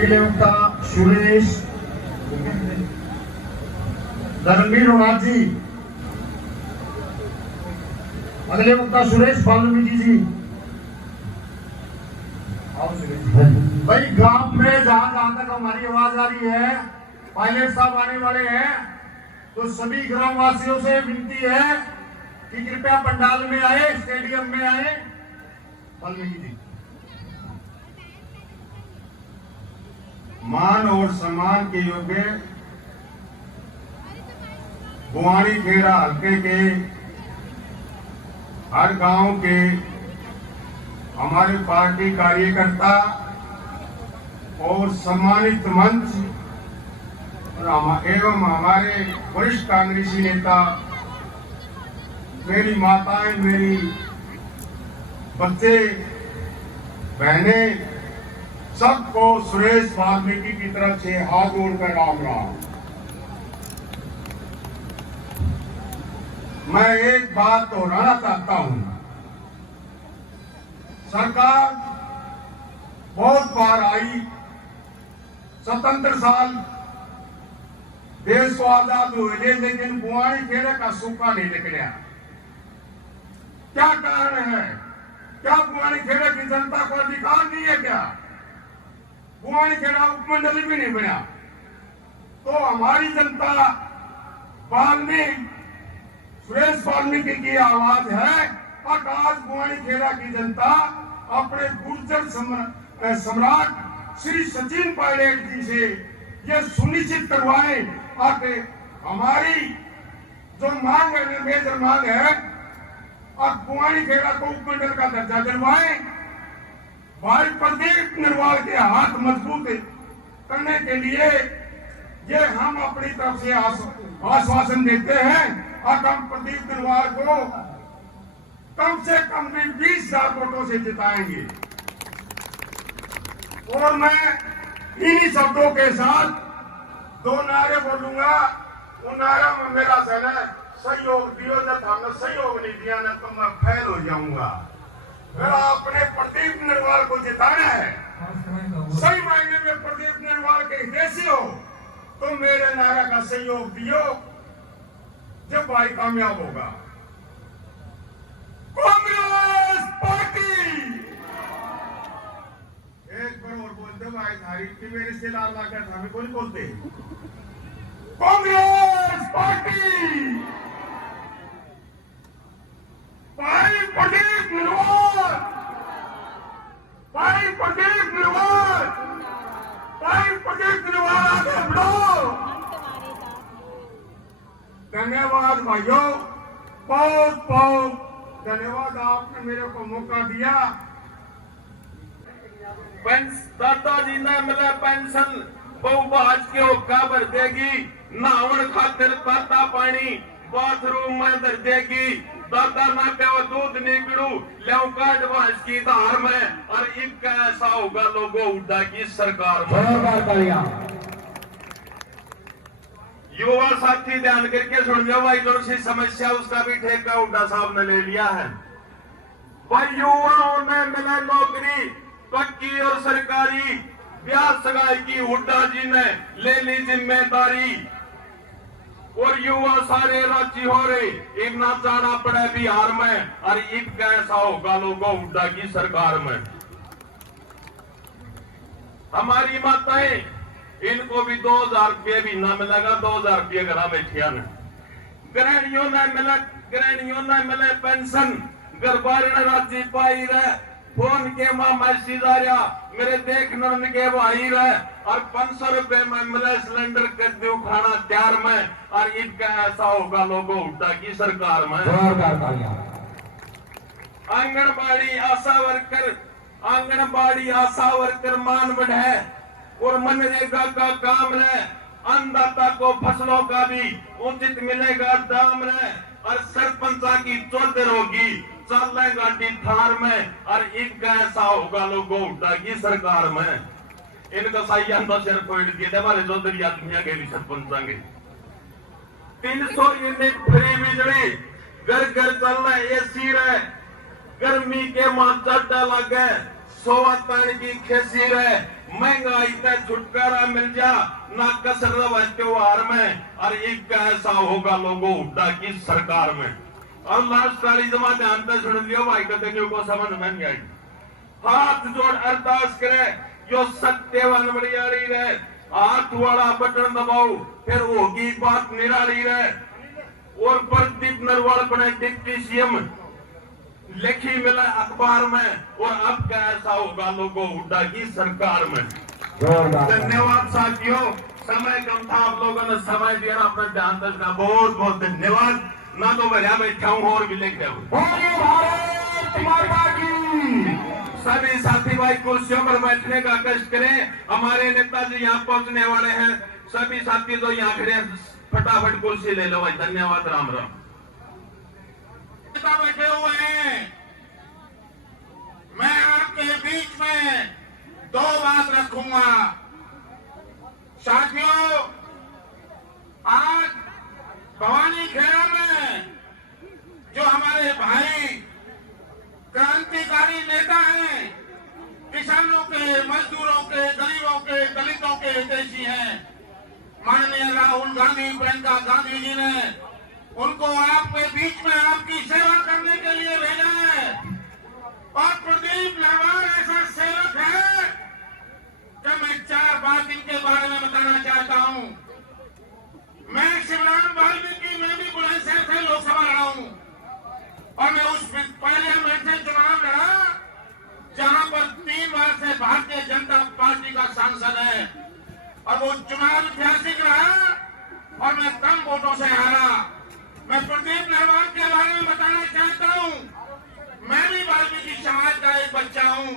अगले वक्ता सुरेश धर्मवीर राजी। अगले वक्ता सुरेश वाल्मीकि जी। भाई गांव में जहां जहां तक हमारी आवाज आ रही है, पायलट साहब आने वाले हैं, तो सभी ग्रामवासियों से विनती है कि कृपया पंडाल में आए, स्टेडियम में आए। वाल्मीकि जी। मान और सम्मान के योग्य बुआड़ी खेड़ा हल्के के हर गांव के हमारे पार्टी कार्यकर्ता और सम्मानित मंच एवं हमारे वरिष्ठ कांग्रेसी नेता, मेरी माताएं, मेरी बच्चे, बहनें, सबको सुरेश वाल्मीकि की तरफ से हाथ जोड़कर राम राम। मैं एक बात दोहराना चाहता हूं। सरकार बहुत बार आई, स्वतंत्र साल देश को आजाद हुए, लेकिन बुआड़ी खेड़े का सूखा नहीं निकला। क्या कारण है? क्या बुआड़ी खेड़े की जनता को अधिकार नहीं है? क्या बुआड़ी खेड़ा उपमंडल भी नहीं बना? तो हमारी जनता वाल्मीकि, सुरेश वाल्मीकि की आवाज है। और आज बुआड़ी खेड़ा की जनता अपने गुर्जर सम्राट श्री सचिन पायलट जी से यह सुनिश्चित करवाए कि हमारी जो मांग है, मेजर मांग है, और बुआड़ी खेड़ा को उपमंडल का दर्जा दिलवाए। भाई प्रदीप नरवाल के हाथ मजबूत करने के लिए ये हम अपनी तरफ से आश्वासन देते हैं और हम प्रदीप नरवाल को कम से कम भी 20,000 वोटों से जिताएंगे। और मैं इन्हीं शब्दों के साथ दो नारे बोलूंगा। उन नारों में मेरा सहयोग दियो, जब हमने सहयोग नहीं दिया ना तो मैं फेल हो जाऊंगा। मेरा अपने प्रदीप नरवाल को जिताना है, सही मायने में प्रदीप नरवाल के हितैषी हो तो मेरे नारा का सहयोग दियो, जब भाई कामयाब होगा। कांग्रेस पार्टी एक बार और बोलते भाई, थारी की मेरे से लाल लाकर हमें कौन बोलते? कांग्रेस पार्टी, भाई प्रदीप नरवाल, भाई प्रदीप नरवाल, भाई प्रदीप नरवाल आगे बढ़ो। धन्यवाद भाइयों, बहुत बहुत धन्यवाद, आपने मेरे को मौका दिया। दादाजी ने मिला पेंशन बहुबाज के होका भर देगी, नहावन खातिर ताता पानी बाथरूम में धर देगी। दादा ना कहो दूध नहीं पीड़ू, लेव काट वास की धार में, और इनका ऐसा होगा लोगों उड़ा की सरकार में। युवा साथी ध्यान करके सुन जाओ भाई, जो सी समस्या उसका भी ठेका उड़ा साहब ने ले लिया है। भाई युवाओं ने मिला नौकरी पक्की और सरकारी, ब्याह सगाई की हुड्डा जी ने ले ली जिम्मेदारी, और युवा सारे राजी हो रहे, एक ना जाना पड़े बिहार में, और एक कैसा होगा लोगों हुड्डा की सरकार में। हमारी माताएं, इनको भी 2,000 रुपये भी ना मिलेगा, 2,000 रुपये घर बैठिया ने। गृहणियों ने मिले पेंशन, गरबारण राजी पाई रहे, फोन के मां मैसेजारिया मेरे देख नंद के भाई रहे, और 500 रुपए में मिले सिलेंडर कर दो खाना तैयार में, और इनका ऐसा होगा लोगों हुड्डा की सरकार में। आंगनबाड़ी आशा वर्कर मान बढ़े, और मनरेगा का काम रहे, अन्नदाता को फसलों का भी उचित मिलेगा दाम रहे, और सरपंचा की चौधर होगी, चल गाड़ी थार में, और इनका ऐसा होगा लोगों हुड्डा की सरकार में। इनका सही तो सिर फोड़ दिए हमारे चौधरी आदमिया के भी सरपंच के 300 यूनिट फ्री बिजली, घर घर चलना एसी रहे, गर्मी के मां चड्डा लगे, सोवा पानी की खेसी रहे, महंगाई से छुटकारा मिल जा ना कसर त्योहार में, और एक कैसा होगा लोगों हुड्डा की सरकार में। और लास्ट वाली जमा ध्यान से सुन लियो भाई, कदे को समझ में नहीं आई। हाथ जोड़ अरदास करे जो सत्यवान बड़ियारी रहे, हाथ वाला बटन दबाओ फिर होगी बात निराली रहे। और प्रदीप नरवाल बने डिप्टी सीएम लिखी मिला अखबार में, और अब क्या ऐसा होगा लोगों हुड्डा की सरकार में। धन्यवाद साथियों, समय कम था, आप लोगों ने समय दिया, अपना ध्यान देना बहुत बहुत धन्यवाद। ना तो भैया बैठा हूँ और भी लिख रहा हूँ। सभी साथी भाई कुर्सियों पर बैठने का कष्ट करें, हमारे नेताजी यहाँ पहुंचने वाले हैं। सभी साथी तो यहाँ खड़े हैं, फटाफट कुर्सी ले लो भाई। धन्यवाद, राम राम। नेता बैठे हुए हैं, मैं आपके बीच में दो बात रखूंगा। साथियों, आज भवानी खेड़ा में जो हमारे भाई क्रांतिकारी नेता हैं, किसानों के, मजदूरों के, गरीबों के, दलितों के हितैषी हैं, माननीय राहुल गांधी, प्रियंका गांधी जी ने उनको आपके बीच में आपकी सेवा करने के लिए भेजा है। और प्रदीप नरवाल ऐसा सेवक है कि मैं 4 बात इनके बारे में बताना चाहता हूं। मैं शिवराम वाल्मीकि में भी बुलंदशहर से लोकसभा लड़ा हूं, और मैं उस पार्लियामेंट से चुनाव लड़ा जहां पर 3 बार से भारतीय जनता पार्टी का सांसद है, और वो चुनाव ऐतिहासिक रहा और मैं कम वोटों से हारा। मैं प्रदीप नरवाल के बारे में बताना चाहता हूं, मैं भी वाल्मीकि समाज का एक बच्चा हूं,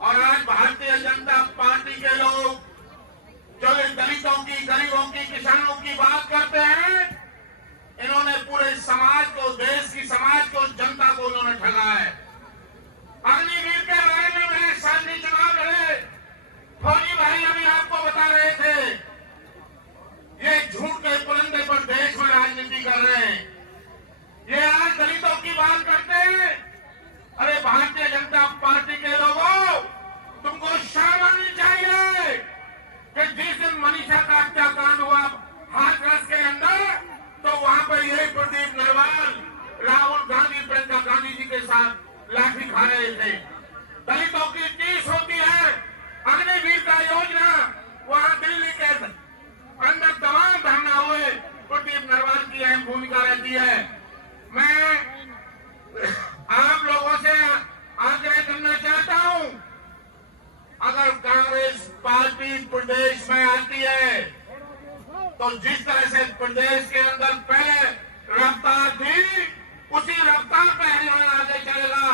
और आज भारतीय जनता पार्टी के लोग जो दलितों की, गरीबों की, किसानों की बात करते हैं, इन्होंने पूरे समाज को, देश की समाज को, जनता को उन्होंने ठगा है। अग्निवीर के बारे में मैं शांति चुनाव लड़े, फौजी भाई अभी आपको बता रहे थे, ये झूठ के पुलंदे पर देश में राजनीति कर रहे हैं। ये आज दलितों की बात करते हैं। अरे भारतीय जनता पार्टी के लोगों, तुमको शर्म आनी चाहिए कि जिस दिन मनीषा का हत्याकांड हुआ हाथरस के अंदर, तो वहां पर यही प्रदीप नरवाल राहुल गांधी, प्रियंका गांधी जी के साथ लाठी खा रहे थे। दलितों की टीस होती है, अग्निवीर का योजना वहां दिल्ली के अंदर तमाम धरना हुए, प्रदीप नरवाल की अहम भूमिका रहती है। मैं आप लोगों से आग्रह करना चाहता हूं, अगर कांग्रेस पार्टी प्रदेश में आती है तो जिस तरह से प्रदेश के अंदर पहले रफ्तार थी, उसी रफ्तार पर हरियाणा आगे चलेगा,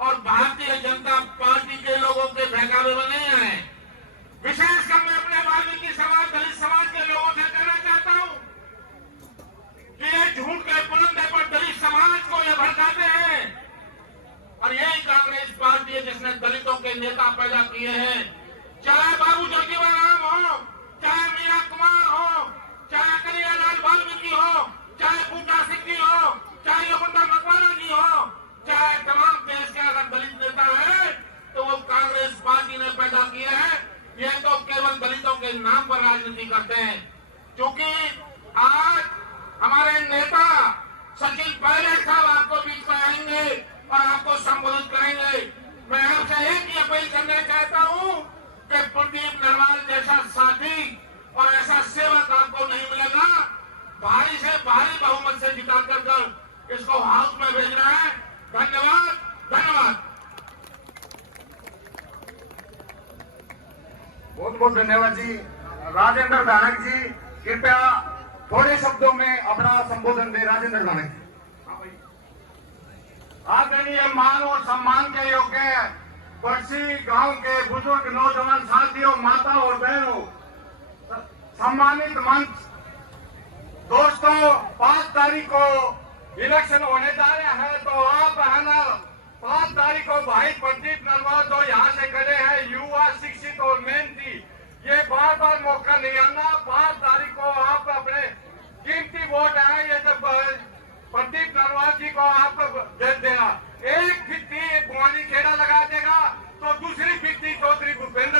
और भारतीय जनता पार्टी के लोगों के बहकावे में नहीं आए। विशेषकर मैं अपने वाल्मीकि समाज, दलित समाज के लोगों से कहना चाहता हूं कि ये झूठ के पुलंदे पर दलित समाज को ये भड़काते हैं, और यही कांग्रेस पार्टी है जिसने दलितों के नेता पैदा किए हैं। चाहे बाबू जगजीवन राम हो, चाहे मीरा कुमार हो, चाहे कन्हैयालाल वाल्मीकि हो, चाहे बूटा सिंह जी हो, चाहे योगेंद्र मकवाना जी हो, चाहे तमाम देश के अगर दलित नेता है तो वो कांग्रेस पार्टी ने पैदा किए हैं। ये तो केवल दलितों के नाम पर राजनीति करते हैं। क्योंकि आज हमारे नेता सचिन पायलट साहब आपको बीच में आएंगे और आपको संबोधित करेंगे। मैं आपसे एक ही अपील करना चाहता हूं कि प्रदीप नरवाल जैसा साथी और ऐसा सेवक आपको नहीं मिलेगा। भारी से भारी बहुमत से जिता कर इसको हाउस में भेजना है। धन्यवाद, धन्यवाद, बहुत बहुत धन्यवाद जी। राजेंद्र धानक जी, कृपया थोड़े शब्दों में अपना संबोधन दे। राजेंद्र धानक जी। आदरणीय मान और सम्मान के योग्य पर्सी गांव के बुजुर्ग नौजवान साथियों, माता और बहनों, सम्मानित मंच, दोस्तों, 5 तारीख को इलेक्शन होने जा रहे हैं, तो आप है ना 5 तारीख को भाई प्रदीप नरवाल जो यहाँ से खड़े हैं, युवा, शिक्षित और मेहनती, ये बार बार मौका नहीं आना। 5 तारीख को आप अपने कीमती वोट है, ये जब प्रदीप नरवाल जी को आप दे देना। एक फिफ्टी भवानी खेड़ा लगा देगा तो दूसरी फिफ्टी चौधरी भूपेंद्र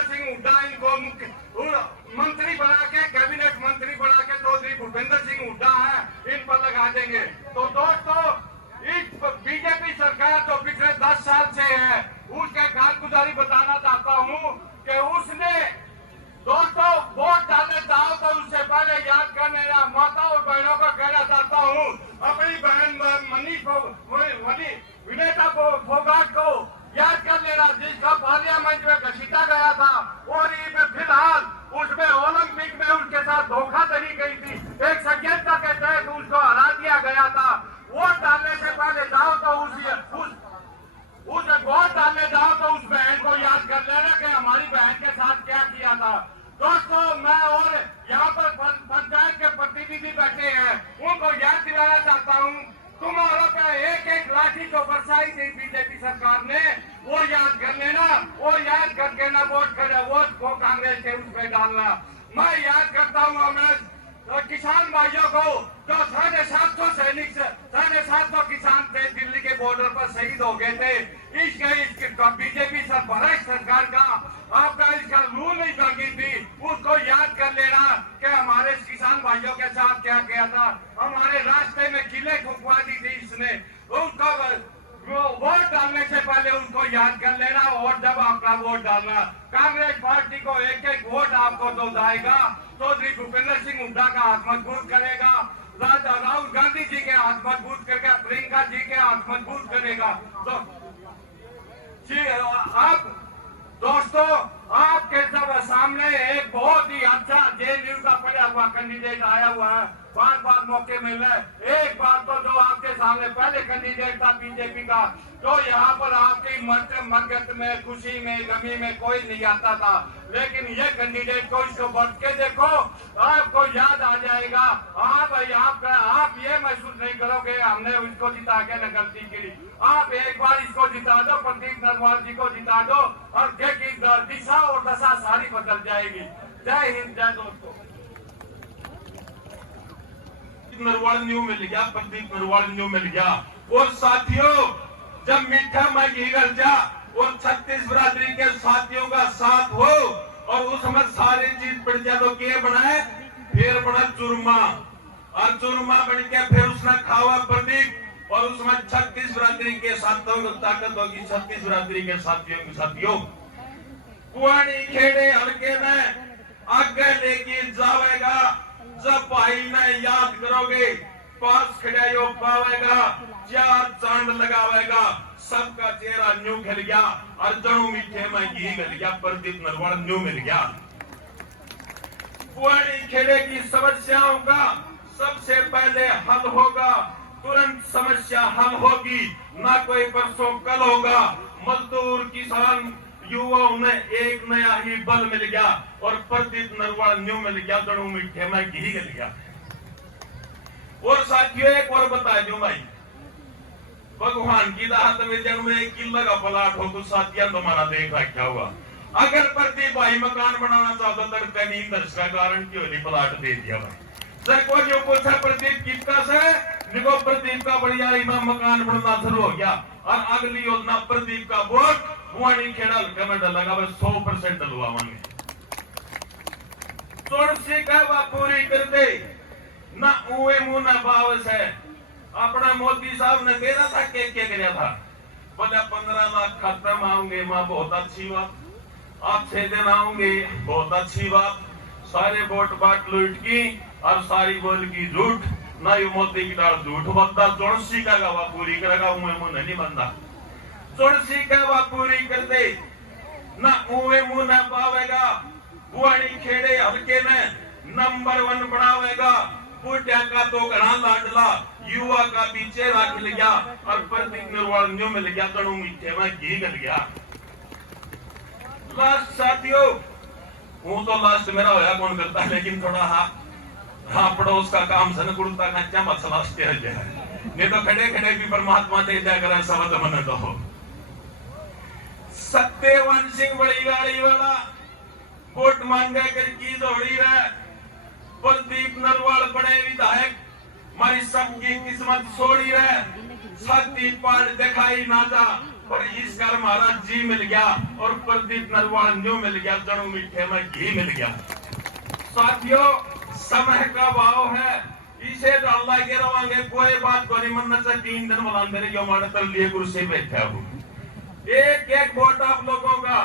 दोस्तों, मैं और यहाँ पर पंचायत के प्रतिनिधि बैठे हैं, उनको याद दिलाना चाहता हूँ, तुम्हारों का एक एक लाठी जो बरसाई थी बीजेपी सरकार ने, वो याद कर लेना, और याद करके ना वोट को कांग्रेस के उसमें डालना। मैं याद करता हूँ तो किसान भाइयों को जो 750 सैनिक 750 किसान थे दिल्ली के बॉर्डर पर शहीद हो गए थे, इसके बीजेपी भ्रष्ट सरकार का आपका इसका रूल नहीं भागी थी, उसको याद कर लेना कि हमारे किसान भाइयों के साथ क्या किया था। हमारे रास्ते में किले ठुकवा दी थी इसने, उनको वोट डालने से पहले उनको याद कर लेना, और जब आपका वोट डालना कांग्रेस पार्टी को एक एक वोट आपको तो जाएगा, चौधरी भूपेंद्र सिंह हुड्डा का हाथ मजबूत करेगा, राहुल गांधी जी के हाथ मजबूत करके प्रियंका जी के हाथ मजबूत करेगा। तो आप दोस्तों, आपके सब सामने एक बहुत ही अच्छा जेएनयू का पढ़ा हुआ कैंडिडेट आया हुआ है, बार बार मौके मिल रहे हैं। एक बार तो जो आपके सामने पहले कैंडिडेट था बीजेपी का, जो यहाँ पर आपकी मगत में, खुशी में, गमी में कोई नहीं आता था, लेकिन ये कैंडिडेट को इसको बढ़ के देखो, आपको याद आ जाएगा। आप ये महसूस नहीं करोगे हमने इसको जिता के न गलती की। आप एक बार इसको जिता दो, प्रदीप नरवाल जी को जिता दो, और देखिए दिशा और दशा सारी बदल जाएगी। जय हिंद, जय दोस्तों। नरवाल न्यू मिल गया, प्रदीप नरवाल न्यू मिल गया। और साथियों, जब मीठा में घी गल जा और 36 बिरादरी के साथियों का साथ हो और उसमें सारी चीज बढ़ जाए तो क्या बनाए, फिर बना चूरमा, और चूरमा बन के फिर उसने खावा प्रदीप, और उसमें 36 बिरादरी के साथियों को ताकत होगी, 36 बिरादरी के साथियों पुरानी खेड़े हल्के में आगे लेके जाएगा। जब भाई ने याद करोगे, पास खड़ा यो पावेगा, 4 चांद लगावेगा, सबका चेहरा न्यू खिल गया, और जड़ों मीठे में घी मिल गया, प्रदीप नरवाल न्यू मिल गया। पुरानी खेड़े की समस्याओं का सबसे पहले हल होगा, तुरंत समस्या हल होगी, ना कोई परसों कल होगा। मजदूर, किसान, युवाओं में एक नया ही बल मिल गया, और प्रदीप नरवाल न्यू मिल गया, जड़ों मीठे में घी मिल गया। और साथियों, एक और बता दूं भाई, भगवान की दाहत में जन्म में 1 किलो का प्लाट हो तो साथियों तुम्हारा देख रखा हुआ। अगर प्रदीप भाई मकान बनाना चाहता तो तनी दर्श का कारण क्यों नहीं प्लाट दे दिया भाई। सर को जो पूछा प्रदीप कितना से, देखो प्रदीप का बढ़िया इमाम मकान बनना शुरू हो गया, और अगली योजना प्रदीप का वोट वाणी खेड़ा कमेंट लगा, 100% डलवा मांगे। तुलसी का वा पूरी कर दे, ना उए मुंह ना बावस है। अपना मोदी साहब ने देना था, क्या कराया था, बोले 15 लाख खत्म आऊंगे, माँ बहुत अच्छी बात, आप 6 दिन आऊंगे, बहुत अच्छी बात। सारे वोट बाट लूट की, और सारी बोल की झूठ, ना यू मोदी की दाल झूठ बनता। तुलसी का गवा पूरी करेगा, उए मुंह नहीं बनता। तुलसी का वा पूरी कर दे, ना उए मुंह ना पावेगा, बुआड़ी खेड़े हल्के में नंबर 1 बनावेगा। बुढ़िया का तो घना लाडला, युवा का पीछे रख लिया, और प्रदीप नरवाल न्यू मिल गया, तड़ू मीठे में घी गल गया। लास्ट साथियों, हूं तो लास्ट मेरा होया कौन करता है, लेकिन थोड़ा हाँ पड़ोस का काम सन कुड़ता खच्चा मसला है, नहीं तो खड़े खड़े भी परमात्मा दे दिया करे शब्द मन तो हो। सत्यवान सिंह बड़ी गाड़ी वाला वोट मांगे कर की दौड़ी है, प्रदीप नरवाल बड़े विधायक, हमारी सबकी किस्मत सोड़ी है, छाती पार दिखाई ना जा, पर इस घर हमारा जी मिल गया, और प्रदीप नरवाल न्यू मिल गया, जड़ों मीठे में घी मिल गया। साथियों, समय का भाव है, इसे अल्लाह के रवांगे, कोई बात को नहीं मनना चाहिए। 3 दिन वाला मेरे जो हमारे तर लिए कुर्सी बैठा हूँ, एक एक वोट आप लोगों का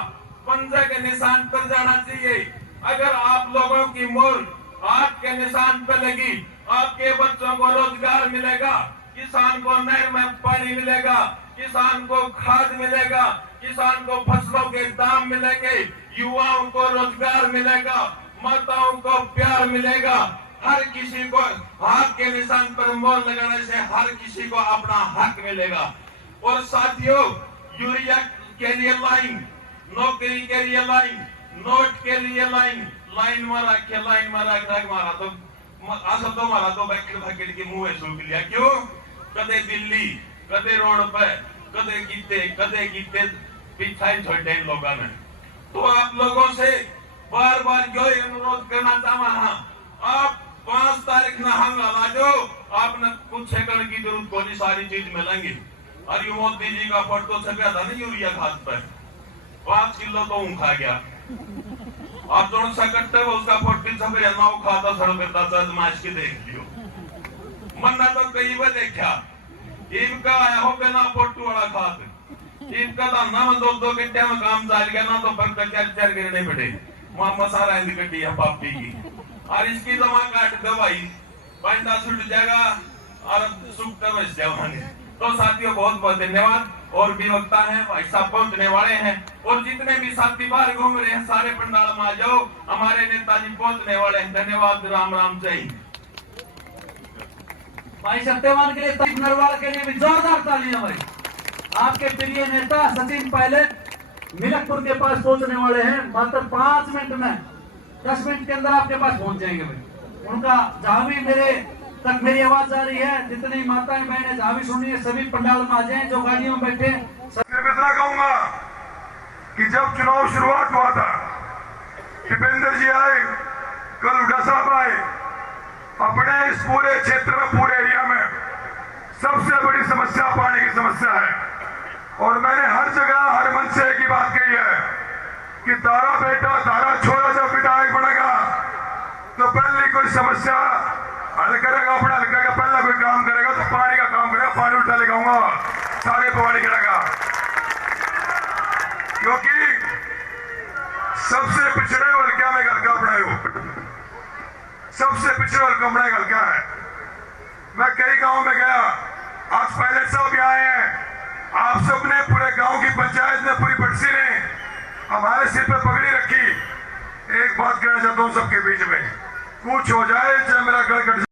पंजे के निशान पर जाना चाहिए। अगर आप लोगों की मोर आपके निशान पर लगी, आपके बच्चों को रोजगार मिलेगा, किसान को नहर में पानी मिलेगा, किसान को खाद मिलेगा, किसान को फसलों के दाम मिलेंगे, युवाओं को रोजगार मिलेगा, माताओं को प्यार मिलेगा। हर किसी को हाथ के निशान पर मोहर लगाने से हर किसी को अपना हक मिलेगा। और साथियों, यूरिया के लिए लाइन, नौकरी के लिए लाइन, नोट के लिए लाइन, लाइन में रख मारा तो असं तो मारा तो बकेट के मुंह सूख लिया। क्यों? कदे दिल्ली, कदे रोड पे, कदे गीते पीछा ही छोटे इन लोगों ने। तो आप लोगों से बार बार जो अनुरोध करना चाहूँ, आप 5 तारीख ना हम ला दो, आपने कुछ सेकंड की जरूरत को नहीं, सारी चीज मिलेंगी। और ये मोदी जी का फोटो छपा था ना यूरिया खाद पर, 5 किलो तो ऊँ खा गया। आप जो सकते हो उसका फोटो छपे ना खाता सड़ करता बदमाश की देख लियो। मन्ना तो कई बार देखा इनका आया हो बिना फोटो वाला खाद, इनका तो ना 2 घंटे में काम चाल गया ना, तो पर 4 गिरने पड़े मामा सारा इंद कटी है पापी की। और इसकी जमा काट दो भाई, बंदा छूट जाएगा और सुख बच जाओगे। तो साथियों बहुत बहुत धन्यवाद। और भी वक्ता हैं, भाई साहब पहुंचने वाले हैं, और जितने भी साथी बाहर घूम रहे हैं सारे पंडाल में आ जाओ, हमारे नेताजी पहुंचने वाले हैं। धन्यवाद, राम राम, जय हिंद। भाई सत्यवान के लिए, नरवाल के लिए भी जोरदार तालियां भाई। आपके प्रिय नेता सचिन पायलट मिलकपुर के पास पहुंचने वाले हैं, मात्र 5 मिनट में, 10 मिनट के अंदर आपके पास पहुंच जाएंगे भाई। उनका जहां भी मेरे तक मेरी आवाज आ रही है, जितनी माताएं बहनें जहां भी सुनिए, सभी पंडाल में आ जाएं, जो गाड़ियों में बैठे। इतना कहूंगा कि जब चुनाव शुरुआत हुआ था, दीपेंद्र जी आए, कल हुड्डा साहब आए, अपने इस पूरे क्षेत्र में, पूरे एरिया में सबसे बड़ी समस्या पानी की समस्या है। और मैंने हर जगह, हर मंच से एक ही बात कही है कि तारा बेटा, तारा छोरा जब विधायक बनेगा तो पहले कोई समस्या हल करेगा, अपना हल्का का पहला कोई काम करेगा तो पानी का काम करेगा। पानी उठा ले गाऊंगा, सारे पानी गिरेगा, क्योंकि सबसे पिछड़े हल्का में हल्का बनाए हो, सबसे पिछड़े हल्का बनाए हल्का है। मैं कई गांव में गया, आज पायलट साहब भी आए हैं, आप सबने, पूरे गांव की पंचायत ने, पूरी बटसी ने हमारे सिर पे पगड़ी रखी। एक बात कहना चाहता हूं सबके बीच में, कुछ हो जाए चाहे मेरा घर कट